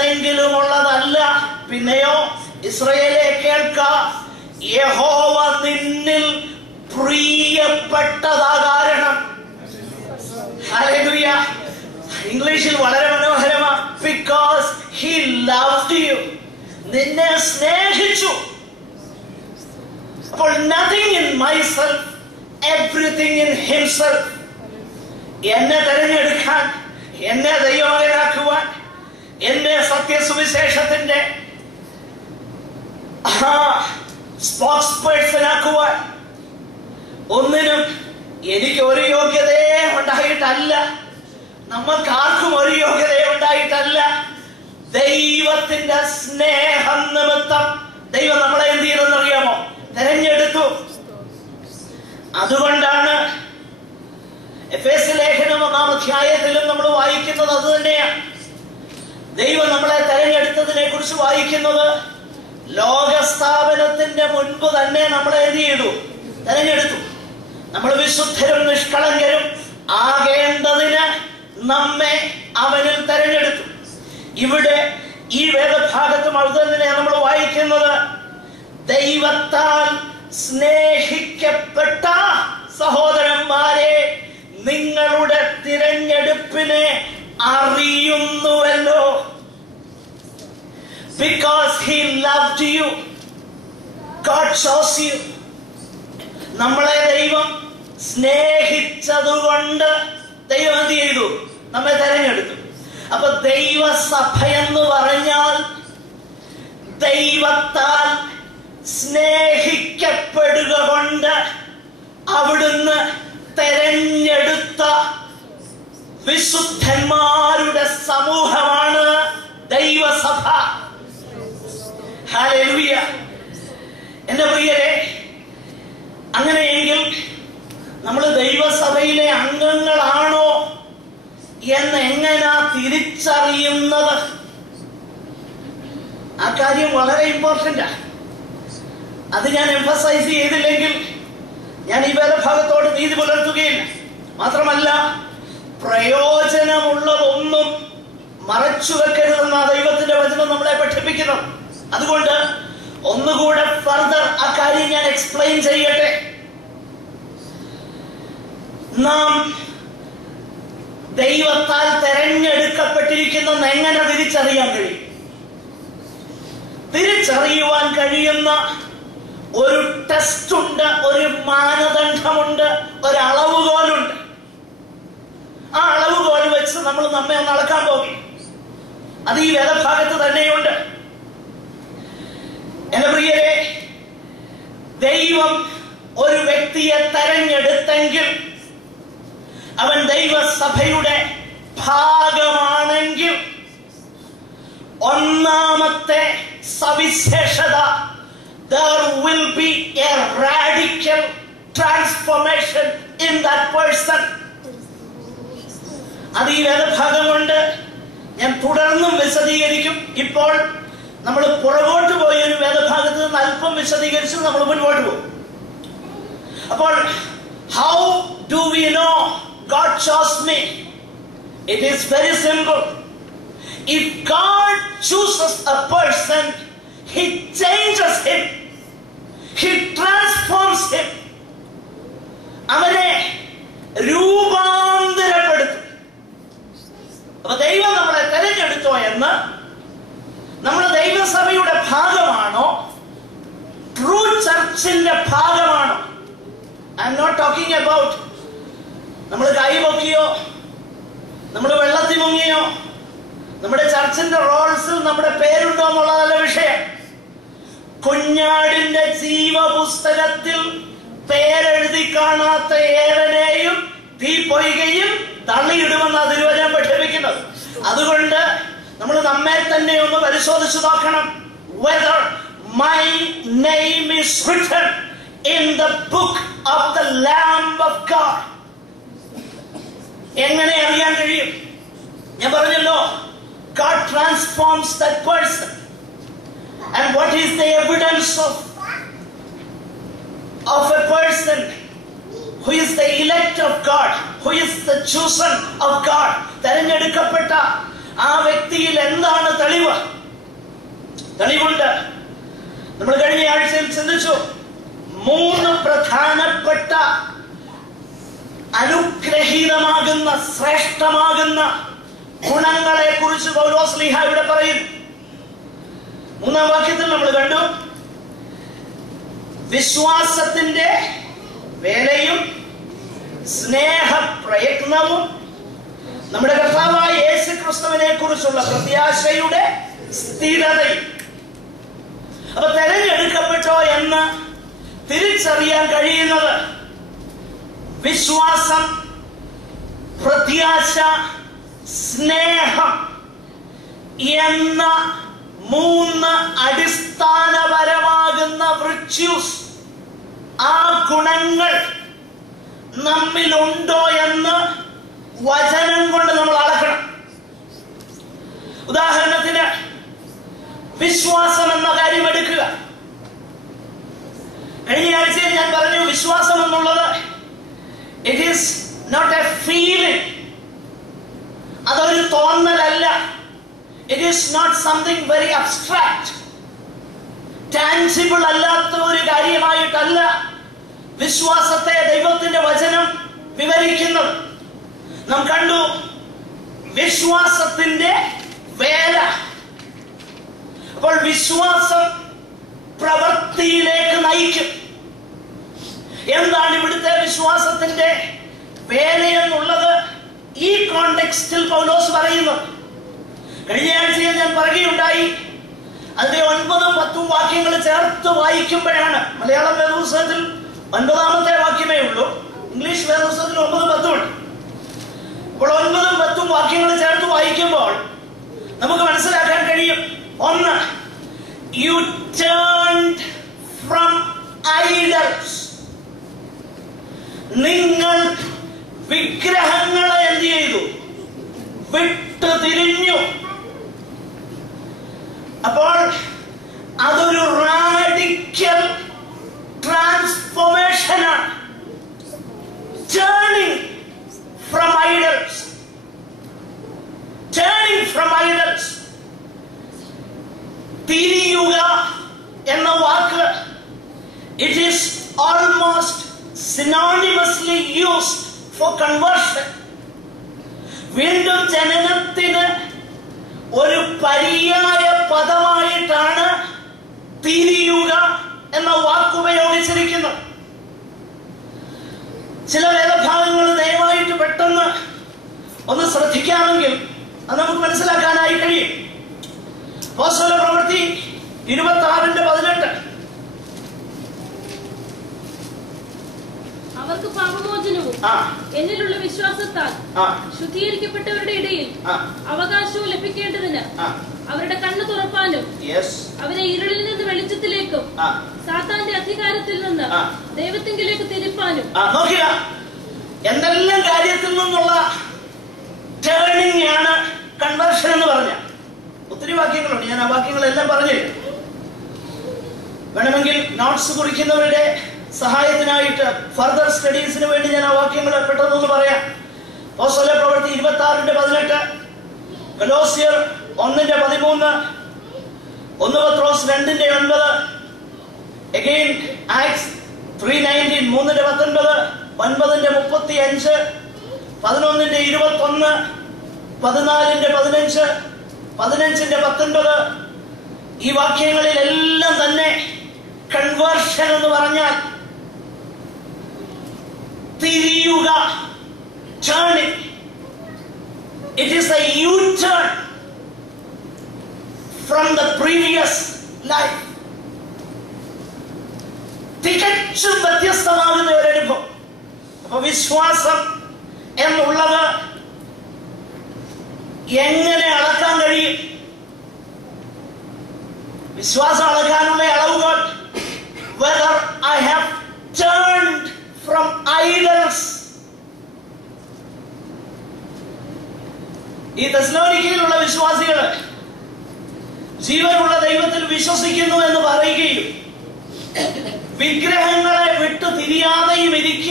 എന്തെങ്കിലും ഉള്ളതല്ല. പിന്നെയോ ഇസ്രായേലേ കേൾക്ക, യഹോവ നിന്നിൽ പ്രിയപ്പെട്ടതാ കാരണം. ഹല്ലേലൂയ. ഇംഗ്ലീഷിൽ വളരെ മനോഹരമാ. Because he loved you. നിന്നെ സ്നേഹിച്ചു. അപ്പോൾ nothing in myself, everything in himself. എന്നെ തെരഞ്ഞെടുക്കാൻ, എന്നെ ദൈവമകനാക്കുവാൻ, എന്നെ സത്യസുവിശേഷത്തിന്റെ സ്പോക്സ് പേഴ്സൺ ആക്കുവാൻ ഒന്നിനും എനിക്ക് ഒരു യോഗ്യതയെ ഉണ്ടായിട്ടല്ല, നമ്മൾക്കാർക്കും ഒരു യോഗ്യതയെ ഉണ്ടായിട്ടല്ല. ദൈവത്തിന്റെ സ്നേഹം നിമിത്തം ദൈവം നമ്മളെ എന്ത് ചെയ്തെന്നറിയാമോ? തെരഞ്ഞെടുത്തു. അതുകൊണ്ടാണ് എഫേസ്യ ലേഖനം 1-ാം അധ്യായത്തിലും നമ്മൾ വായിക്കുന്നത് അത് തന്നെയാണ്. ദൈവം നമ്മളെ തെരഞ്ഞെടുത്തതിനെ കുറിച്ച് വായിക്കുന്നത് ലോകസ്ഥാപനത്തിന്റെ മുൻപ് തന്നെ നമ്മളെ എന്ത് ചെയ്തു? തെരഞ്ഞെടുത്തു. നമ്മൾ വിശുദ്ധരും നിഷ്കളങ്കരും ആകേണ്ടതിന് നമ്മെ അവനിൽ തെരഞ്ഞെടുത്തു. ഇവിടെ ഈ വേദഭാഗത്തും അത് തന്നെയാണ് നമ്മൾ വായിക്കുന്നത്. ദൈവത്താൽ സ്നേഹിക്കപ്പെട്ട സഹോദരന്മാരെ, നിങ്ങളുടെ തിരഞ്ഞെടുപ്പിനെ അറിയുന്നുവല്ലോ. Because he loved you, God chose you. നമ്മളെ ദൈവം സ്നേഹിച്ചതുകൊണ്ട് ദൈവം എന്ത് ചെയ്തു? നമ്മെ തെരഞ്ഞെടുത്തു. അപ്പൊ ദൈവസഭ എന്ന് പറഞ്ഞാൽ ദൈവത്താൽ സ്നേഹിക്കപ്പെടുക കൊണ്ട് അവിടുന്ന് തെരഞ്ഞെടുത്ത വിശുദ്ധന്മാരുടെ സമൂഹമാണ് ദൈവസഭ. ഹല്ലേലൂയ. എന്റെ പ്രിയരെ, അങ്ങനെയെങ്കിൽ നമ്മൾ ദൈവസഭയിലെ അംഗങ്ങളാണോ എന്ന് എങ്ങനാ തിരിച്ചറിയുന്നത്? ആ കാര്യം വളരെ ഇമ്പോർട്ടന്റ് ആണ്. അത് ഞാൻ എംഫസൈസ് ചെയ്തില്ലെങ്കിൽ ഞാൻ ഈ വേദഭാഗത്തോട് നീതി പുലർത്തുകയില്ല. മാത്രമല്ല, പ്രയോജനമുള്ളതൊന്നും മറച്ചു വെക്കരുതെന്ന ദൈവത്തിന്റെ വചനം നമ്മളെ പഠിപ്പിക്കുന്നു. അതുകൊണ്ട് ഒന്നുകൂടെ ഫർദർ ആ കാര്യം ഞാൻ എക്സ്പ്ലെയിൻ ചെയ്യട്ടെ. നാം ദൈവത്താൽ തെരഞ്ഞെടുക്കപ്പെട്ടിരിക്കുന്ന എങ്ങനെ തിരിച്ചറിയാൻ കഴിയും? തിരിച്ചറിയുവാൻ കഴിയുന്ന ഒരു ടെസ്റ്റ് ഉണ്ട്, ഒരു മാനദണ്ഡമുണ്ട്, ഒരു അളവുകോലുണ്ട്. ആ അളവുകോൽ വെച്ച് നമ്മൾ നമ്മെ ഒന്ന് അളക്കാൻ പോകും. അത് ഈ വേദഭാഗത്ത് തന്നെയുണ്ട്. എന്റെ പ്രിയരെ, ദൈവം ഒരു വ്യക്തിയെ തെരഞ്ഞെടുത്തെങ്കിൽ അവൻ ദൈവസഭയുടെ ഭാഗമാണെങ്കിൽ ഒന്നാമത്തെ സവിശേഷത, there will be a radical transformation in that person. അത് ഈ വേദഭാഗം കൊണ്ട് ഞാൻ തുടർന്നും വിശദീകരിക്കും. ഇപ്പോൾ നമ്മൾ പുറകോട്ട് പോയ ഒരു വേദഭാഗത്ത് നിന്ന് അല്പം വിശദീകരിച്ച് നമ്മൾ മുൻപോട്ട് പോകും. അപ്പോൾ how do we know God chose me? It is very simple. If God chooses a person, he changes him, he transforms him. അവനെ രൂപാന്തരപ്പെടുത്തും. അപ്പൊ ദൈവം നമ്മളെ തെരഞ്ഞെടുത്തോ എന്ന്, നമ്മൾ ദൈവസഭയുടെ ഭാഗമാണോ, ട്രൂ ചർച്ചിന്റെ ഭാഗമാണോ? I am not talking about നമ്മൾ കൈപൊക്കിയോ, നമ്മൾ വെള്ളത്തിൽ മുങ്ങിയോ, നമ്മുടെ ചർച്ചിന്റെ റോൾസിൽ നമ്മുടെ പേരുണ്ടോ എന്നുള്ളതല്ല വിഷയം. കുഞ്ഞാടിന്റെ ജീവപുസ്തകത്തിൽ പേരെഴുതി കാണാത്ത ഏവനെയും തീ പൊയ്കയും തള്ളിയിടുമെന്ന് തിരുവചനം പഠിപ്പിക്കുന്നത്. അതുകൊണ്ട് നമ്മൾ നമ്മെ തന്നെ ഒന്ന് പരിശോധിച്ചു നോക്കണം. Whether my name is written in the book of the Lamb of God. എങ്ങനെ അറിയാൻ കഴിയും? ഞാൻ പറഞ്ഞല്ലോ, God transforms that person. And what is the evidence of a person who is the elect of God, who is the chosen of God? തെരഞ്ഞെടുക്കപ്പെട്ട ആ വ്യക്തിയിൽ എന്താണ് തെളിവുണ്ട്. നമ്മൾ കഴിഞ്ഞ ആഴ്ചയിൽ ചിന്തിച്ചു 3 പ്രധാനപ്പെട്ട അനുഗ്രഹീതമാകുന്ന ശ്രേഷ്ഠമാകുന്ന ഗുണങ്ങളെ കുറിച്ച് പൗലോസ് ശ്ലീഹ ഇവിടെ പറയുന്നു. 3-ാം വാക്യത്തിൽ നമ്മൾ കണ്ടു, വിശ്വാസത്തിന്റെ വേലയും സ്നേഹപ്രയത്നവും നമ്മുടെ കർത്താവായ യേശു ക്രിസ്തുവിനെ കുറിച്ചുള്ള പ്രത്യാശയുടെ സ്ഥിരതയും. അപ്പൊ തെരഞ്ഞെടുക്കപ്പെട്ടോ എന്ന് തിരിച്ചറിയാൻ കഴിയുന്നത് വിശ്വാസം, പ്രത്യാശ, സ്നേഹം എന്ന 3 അടിസ്ഥാനപരമാകുന്ന വിർച്യൂസ്, ആ ഗുണങ്ങൾ നമ്മിലുണ്ടോ എന്ന് വചനം കൊണ്ട് നമ്മൾ അളക്കണം. ഉദാഹരണത്തിന് വിശ്വാസം എന്ന കാര്യം എടുക്കുക. കഴിഞ്ഞ ആഴ്ചയിൽ ഞാൻ പറഞ്ഞു, വിശ്വാസം എന്നുള്ളത് it is not a feeling, അതൊരു തോന്നലല്ല. It is not something very abstract, tangible അല്ലാത്ത ഒരു കാര്യമായിട്ടല്ല വിശ്വാസത്തെ ദൈവത്തിന്റെ വചനം വിവരിക്കുന്നത്. നാം കണ്ടു വിശ്വാസത്തിന്റെ വേല. അപ്പോൾ വിശ്വാസം പ്രവൃത്തിയിലേക്ക് നയിക്കും. എന്താണ് ഇവിടുത്തെ വിശ്വാസത്തിന്റെ വേല എന്നുള്ളത് ഈ കോണ്ടെക്സ്റ്റിൽ പൗലോസ് പറയുന്നു. കഴിഞ്ഞ ആഴ്ചയിൽ ഞാൻ പറയുകയുണ്ടായി, അതിന്റെ 9-10 വാക്യങ്ങൾ ചേർത്ത് വായിക്കുമ്പോഴാണ്, മലയാളം വേദപുസ്തകത്തിൽ 9-ാമത്തെ വാക്യമേ ഉള്ളൂ, ഇംഗ്ലീഷ് വേദപുസ്തകത്തിൽ 9-10 ഉണ്ട്. അപ്പോൾ 9-10 വാക്യങ്ങൾ ചേർത്ത് വായിക്കുമ്പോൾ നമുക്ക് മനസ്സിലാക്കാൻ കഴിയും. ഒന്ന്, യു ടേൺഡ് ഫ്രം ഐഡൽസ്, നിങ്ങൾ വിഗ്രഹങ്ങളെ എന്ത് ചെയ്തു? വിട്ടു തിരിഞ്ഞു. അപ്പോൾ അതൊരു റാഡിക്കൽ ട്രാൻസ്ഫോർമേഷനാണ്. Turning from idols. Turning from idols, തിരിയുക എന്ന വാക്ക് it is almost synonymously used for conversion. വീണ്ടും ജനനത്തിന് ഒരു പര്യായ പദമായിട്ടാണ് തിരിയുക എന്ന വാക്ക് ഉപയോഗിച്ചിരിക്കുന്നത്. ചില വേദഭാഗങ്ങൾ ദയവായിട്ട് പെട്ടെന്ന് ഒന്ന് ശ്രദ്ധിക്കാമെങ്കിൽ അത് നമുക്ക് മനസ്സിലാക്കാനായി കഴിയും. അപ്പോസ്തല പ്രവൃത്തി 26:18. അവർക്ക് പാപമോചനവും എന്നിലുള്ള വിശ്വാസത്താൽ ശുദ്ധീകരിക്കപ്പെട്ടവരുടെ ഇടയിൽ അവകാശവും ലഭിക്കേണ്ടതിന് അവരുടെ കണ്ണ് തുറപ്പാനും അവരെ ഇരുളിൽ നിന്ന് വെളിച്ചത്തിലേക്കും സാത്താന്റെ അധികാരത്തിൽ നിന്ന് ദൈവത്തിങ്കിലേക്ക് തിരിപ്പാനും. നോക്കുക, എന്തെല്ലാം കാര്യത്തിൽ നിന്നുള്ള ടേണിംഗ് ആണ് കൺവേർഷൻ എന്ന് പറഞ്ഞ. ഒത്തിരി വാക്യങ്ങളുണ്ട്, ഞാൻ ആ വാക്യങ്ങളെല്ലാം പറഞ്ഞില്ല. വേണമെങ്കിൽ നോട്ട്സ് കുറിക്കുന്നവരുടെ സഹായത്തിനായിട്ട് ഫർദർ സ്റ്റഡീസിന് വേണ്ടി ഞാൻ ആ വാക്യങ്ങൾ പെട്ടെന്നൊന്ന് പറയാം. അപ്പോസ്തല പ്രവൃത്തി 26:18, കൊലോസ്യർ 1:13, 1 പത്രോസ് 2:9, അഗൈൻ ആക്ട്സ് 3:19, 3:19, 9:35, 11:21, 14:15, 15:19. ഈ വാക്യങ്ങളിലെല്ലാം തന്നെ കൺവേർഷൻ എന്ന് പറഞ്ഞാൽ തിരിയുക, turning. It is a U turn from the previous life. തികച്ചും വ്യത്യസ്തമാകുന്ന ഒരു അനുഭവം. അപ്പൊ വിശ്വാസം എന്നുള്ളത് എങ്ങനെ അളക്കാൻ കഴിയും? വിശ്വാസം അളക്കാനുള്ള അളവുകൾ, whether I have turned from idols. ഈ തെസ്സലോനിക്കയിലുള്ള വിശ്വാസികൾ ജീവനുള്ള ദൈവത്തിൽ വിശ്വസിക്കുന്നു എന്ന് പറയുകയും വിഗ്രഹങ്ങളെ വിട്ടു തിരിയാതെയും ഇരിക്കുകയും